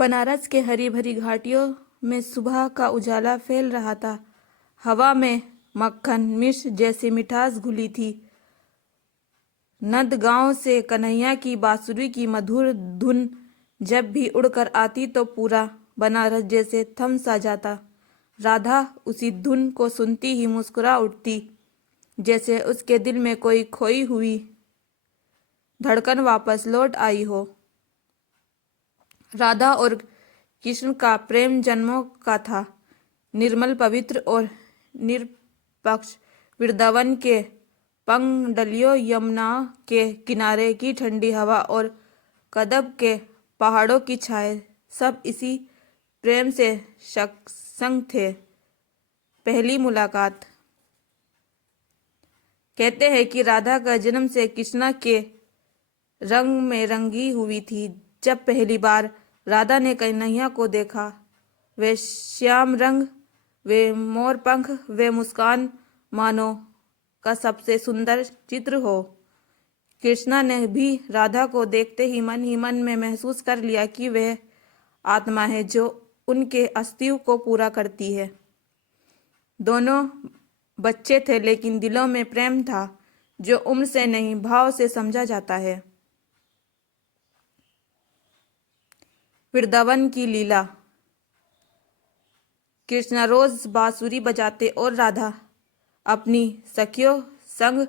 बनारस के हरी भरी घाटियों में सुबह का उजाला फैल रहा था। हवा में मक्खन मिश्र जैसी मिठास घुली थी। नंदगांव से कन्हैया की बांसुरी की मधुर धुन जब भी उड़कर आती तो पूरा बनारस जैसे थम सा जाता। राधा उसी धुन को सुनती ही मुस्कुरा उठती, जैसे उसके दिल में कोई खोई हुई धड़कन वापस लौट आई हो। राधा और कृष्ण का प्रेम जन्मों का था, निर्मल पवित्र और निष्पक्ष। वृंदावन के पंगडलियों, यमुना के किनारे की ठंडी हवा और कदम के पहाड़ों की छाए सब इसी प्रेम से संग थे। पहली मुलाकात। कहते हैं कि राधा का जन्म से कृष्णा के रंग में रंगी हुई थी। जब पहली बार राधा ने कन्हैया को देखा, वे श्याम रंग, वे मोर पंख, वे मुस्कान मानो का सबसे सुंदर चित्र हो। कृष्णा ने भी राधा को देखते ही मन में महसूस कर लिया कि वह आत्मा है जो उनके अस्तित्व को पूरा करती है। दोनों बच्चे थे, लेकिन दिलों में प्रेम था जो उम्र से नहीं भाव से समझा जाता है। वृंदावन की लीला। कृष्णा रोज बांसुरी बजाते और राधा अपनी सखियों संग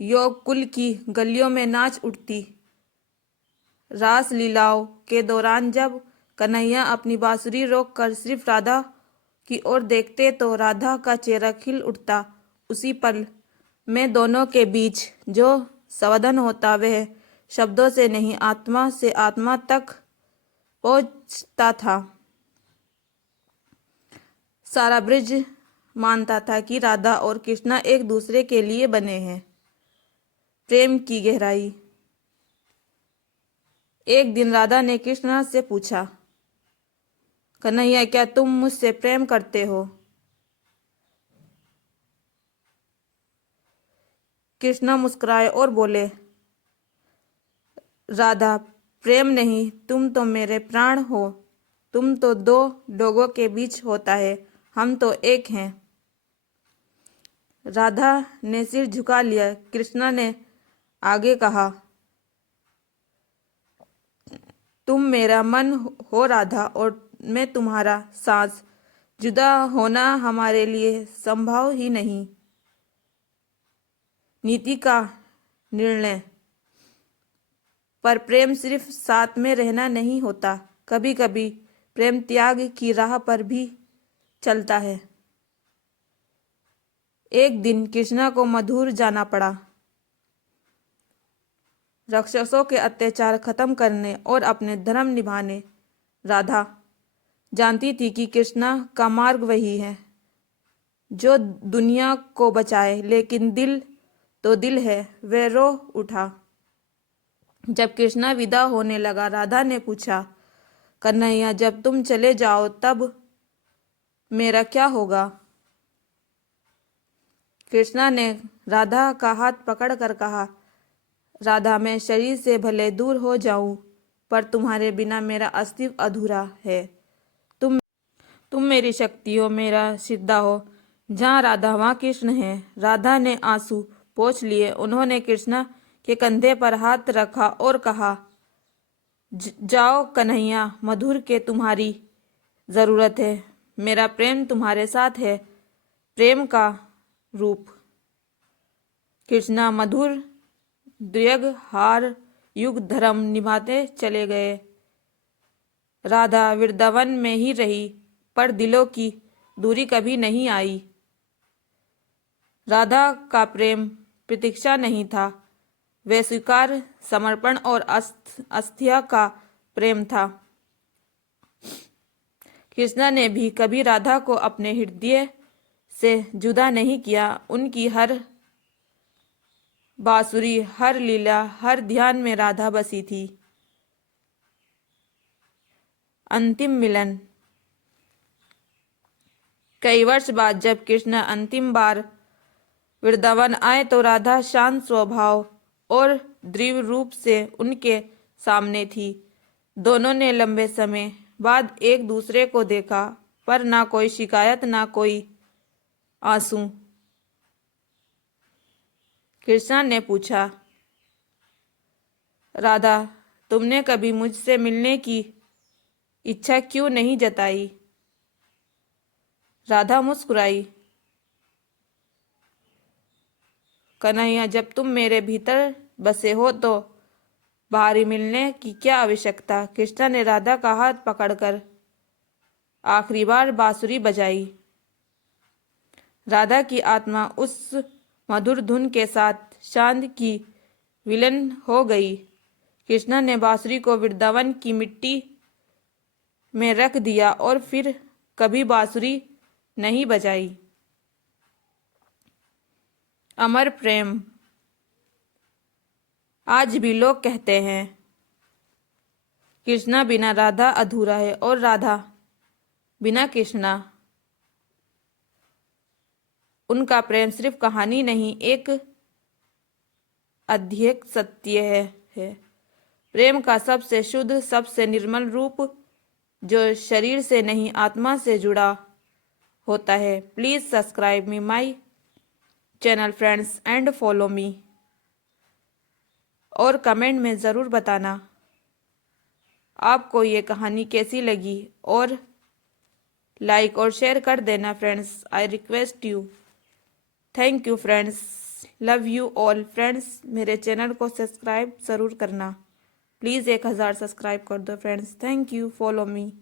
योग कुल की गलियों में नाच उठती। रास लीलाओं के दौरान जब कन्हैया अपनी बांसुरी रोककर सिर्फ राधा की ओर देखते तो राधा का चेहरा खिल उठता। उसी पल में दोनों के बीच जो संवाद होता वह शब्दों से नहीं, आत्मा से आत्मा तक पहुंचता था। सारा ब्रज मानता था कि राधा और कृष्णा एक दूसरे के लिए बने हैं। प्रेम की गहराई। एक दिन राधा ने कृष्णा से पूछा, कन्हैया, क्या तुम मुझसे प्रेम करते हो? कृष्णा मुस्कुराए और बोले, राधा, प्रेम नहीं, तुम तो मेरे प्राण हो। तुम तो दो लोगों के बीच होता है, हम तो एक हैं। राधा ने सिर झुका लिया। कृष्णा ने आगे कहा, तुम मेरा मन हो राधा, और मैं तुम्हारा सांस। जुदा होना हमारे लिए संभव ही नहीं। नीति का निर्णय। पर प्रेम सिर्फ साथ में रहना नहीं होता, कभी कभी प्रेम त्याग की राह पर भी चलता है। एक दिन कृष्णा को मथुरा जाना पड़ा, राक्षसों के अत्याचार खत्म करने और अपने धर्म निभाने। राधा जानती थी कि कृष्णा का मार्ग वही है जो दुनिया को बचाए, लेकिन दिल तो दिल है। वह रो उठा। जब कृष्णा विदा होने लगा, राधा ने पूछा, कन्हैया, जब तुम चले जाओ तब मेरा क्या होगा? कृष्णा ने राधा का हाथ पकड़कर कहा, राधा, मैं शरीर से भले दूर हो जाऊं, पर तुम्हारे बिना मेरा अस्तित्व अधूरा है। तुम मेरी शक्ति हो, मेरा सिद्धा हो। जहाँ राधा वहाँ कृष्ण है। राधा ने आंसू पोंछ लिए। उन्होंने कृष्णा के कंधे पर हाथ रखा और कहा, जाओ कन्हैया, मधुर के तुम्हारी जरूरत है। मेरा प्रेम तुम्हारे साथ है। प्रेम का रूप। कृष्णा मधुर दीर्घ हार युग धर्म निभाते चले गए। राधा वृंदावन में ही रही, पर दिलों की दूरी कभी नहीं आई। राधा का प्रेम प्रतीक्षा नहीं था, वह स्वीकार, समर्पण और आस्था का प्रेम था। कृष्णा ने भी कभी राधा को अपने हृदय से जुदा नहीं किया। उनकी हर बांसुरी, हर लीला, हर ध्यान में राधा बसी थी। अंतिम मिलन। कई वर्ष बाद जब कृष्ण अंतिम बार वृंदावन आए तो राधा शांत स्वभाव और दृढ़ रूप से उनके सामने थी। दोनों ने लंबे समय बाद एक दूसरे को देखा, पर ना कोई शिकायत ना कोई आंसू। कृष्णा ने पूछा, राधा, तुमने कभी मुझसे मिलने की इच्छा क्यों नहीं जताई? राधा मुस्कुराई। कन्हैया, जब तुम मेरे भीतर बसे हो तो बाहरी मिलने की क्या आवश्यकता? कृष्णा ने राधा का हाथ पकड़कर आखिरी बार बांसुरी बजाई। राधा की आत्मा उस मधुर धुन के साथ चांद की विलीन हो गई। कृष्णा ने बांसुरी को वृंदावन की मिट्टी में रख दिया और फिर कभी बांसुरी नहीं बजाई। अमर प्रेम। आज भी लोग कहते हैं कृष्णा बिना राधा अधूरा है और राधा बिना कृष्णा। उनका प्रेम सिर्फ कहानी नहीं, एक अद्भुत सत्य है। प्रेम का सबसे शुद्ध, सबसे निर्मल रूप जो शरीर से नहीं आत्मा से जुड़ा होता है। Please subscribe me my channel friends and follow me. और कमेंट में ज़रूर बताना आपको ये कहानी कैसी लगी, और लाइक और शेयर कर देना friends. I request you. Thank you friends. Love you all friends. मेरे चैनल को सब्सक्राइब ज़रूर करना। प्लीज़ 1000 सब्सक्राइब कर दो friends. Thank you, follow me.